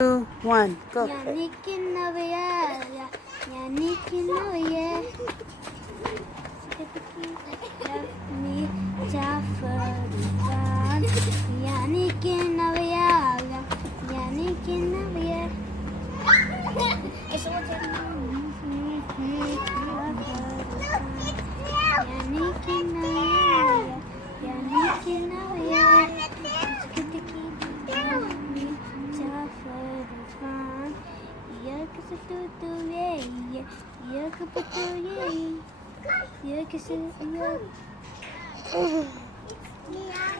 2, 1, go. JeNi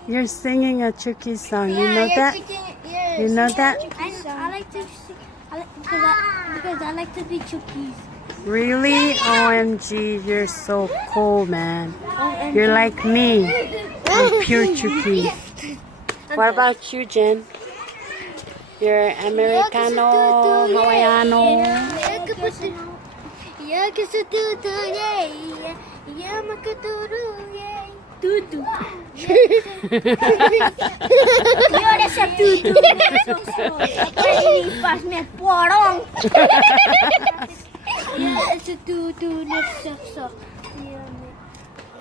You're singing a Chuukese song. You know that? You know that? I like to sing because I like to be Chuukese. Really? OMG, you're so cool, man. You're like me. I'm pure Chuukese. What about you, Jen? You're Americano, Hawaiiano. Tutu. You're essa tutu. Pas me porong. You're essa tutu nessa so.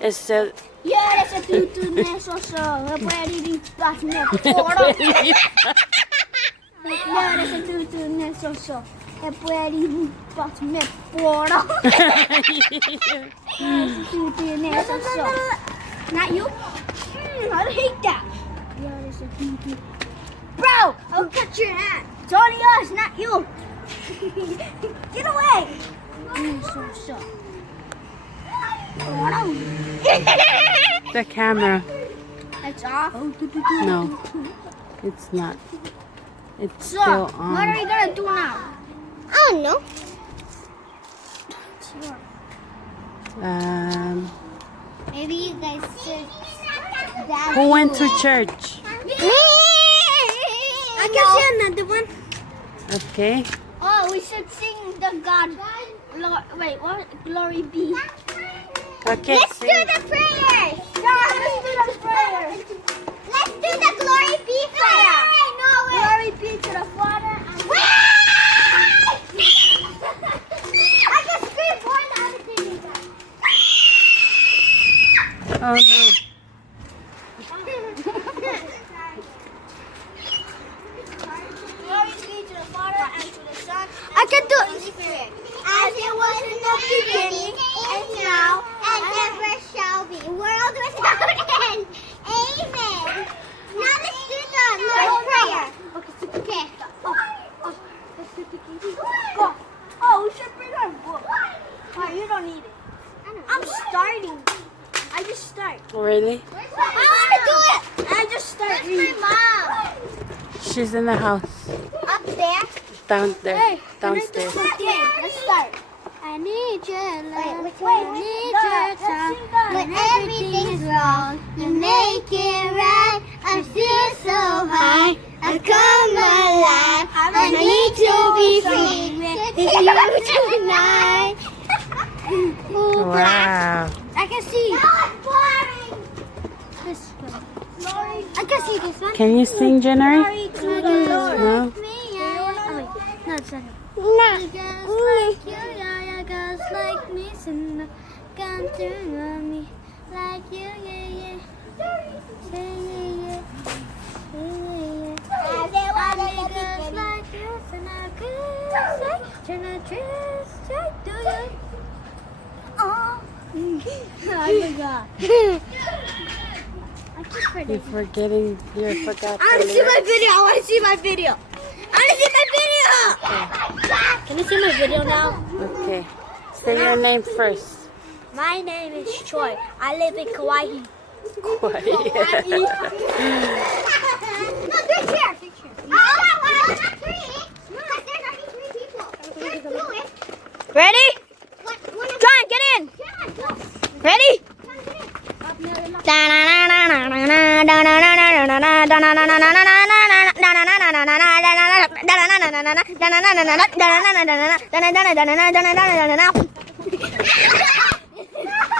It's a... You're essa tutu nessa so. Pwede pas me porong. You're essa tutu nessa so. Pwede pas me porong. Tutu nessa so. Not you? I hate that. Bro, I'll cut your hand. It's only us, not you. Get away. The camera. It's off. No, it's not. It's So, still on. what are you going to do now? I don't know. Maybe you guys should. Who went to church? Me! I can see another one. Okay. Oh, we should sing the God. Wait, what? Glory be. Okay. Let's do the prayers. Let's do the prayers. Let's do the glory be prayer. Glory be to the Father. I can scream more than other things. Oh no. Glory be to the Father and to the Son. I can do it. As it was in the beginning, and now, and ever shall be. World without end. Amen. Now let's do the Lord's Prayer. Okay. Go. Oh, we should bring our book. Oh, you don't need it. I'm starting. I just start. Really? I want to do it. I just start. Where's my mom? She's in the house. Up there. Down there. Hey, Downstairs. Okay, let's start. I need your love. I need your time. When everything's wrong, you make it right. I feel so high. I come alive. I need to be free with you tonight. Ooh, Wow. I can see. This one. I can see this one. Can you sing, JeNi? Glory to the Lord. No? No, it's not. No. Like you, yeah, guys like me, so no, come to know me like you, yeah. Say yeah. Guys like you, so now good say, turn a twist, say do you? Oh, I forgot. I keep forgetting. You're forgetting. You forgot. I want to see my video. I want to see my video. Can you see my video now? Okay. Say your name first. My name is Troy. I live in Kauai. Quiet. No, three chairs. Not three. There's only 3 people. Ready? John, get in. Ready?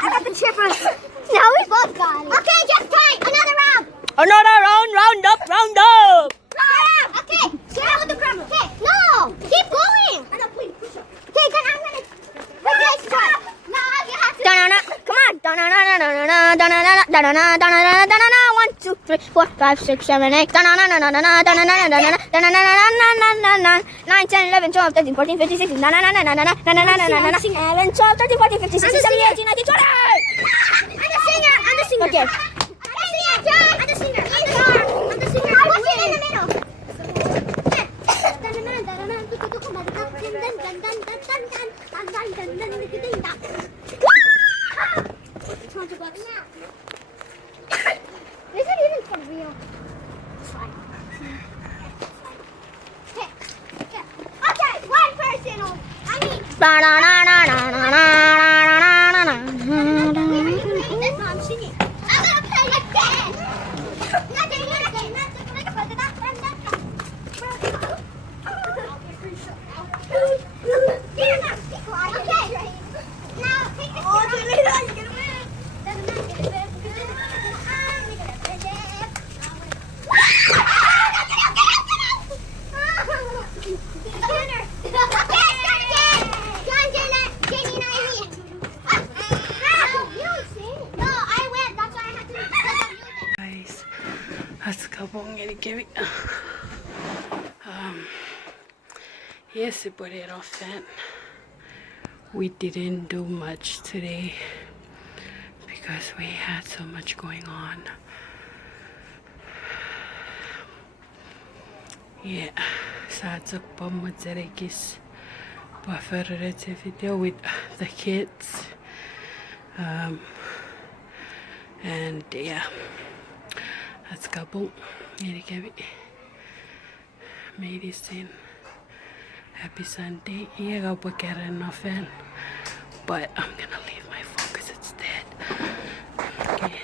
I got the chippers. Now we both got it. Okay, just try another round. Another round, round up. Round up! Okay, sit down with the camera. Okay. 1, 2, 3, 4, 5, 6, 7, 8. 9, 10, 11, 12, 13, 14, 15, 16. 11, 12, 13, 14, 15, 16, 17, 18, 19, 20. I'm the singer. Okay. I'm the singer. I'm the singer. What's it in the middle? $200. Is it even for real? It's fine. Okay, one person. I need. That's what I'm singing. I'm gonna play again. Not again. Okay. Now take the Guys, let's go ngeni give it. Yes, but it often we didn't do much today because we had so much going on. Yeah, so Jekes Niki video with the kids. And yeah, let's go ngeni give it. Medicine. Happy Sunday. Yeah, I'll book it enough in. But I'm gonna leave my phone because it's dead. Okay.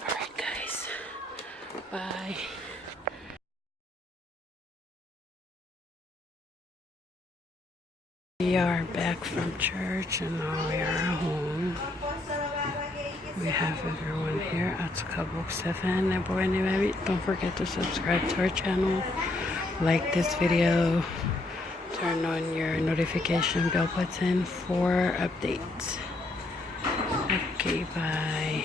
Alright guys. Bye. We are back from church and now we are home. We have everyone here at Kinisow Chapwur. Don't forget to subscribe to our channel. Like this video. Turn on your notification bell button for updates. Okay, bye.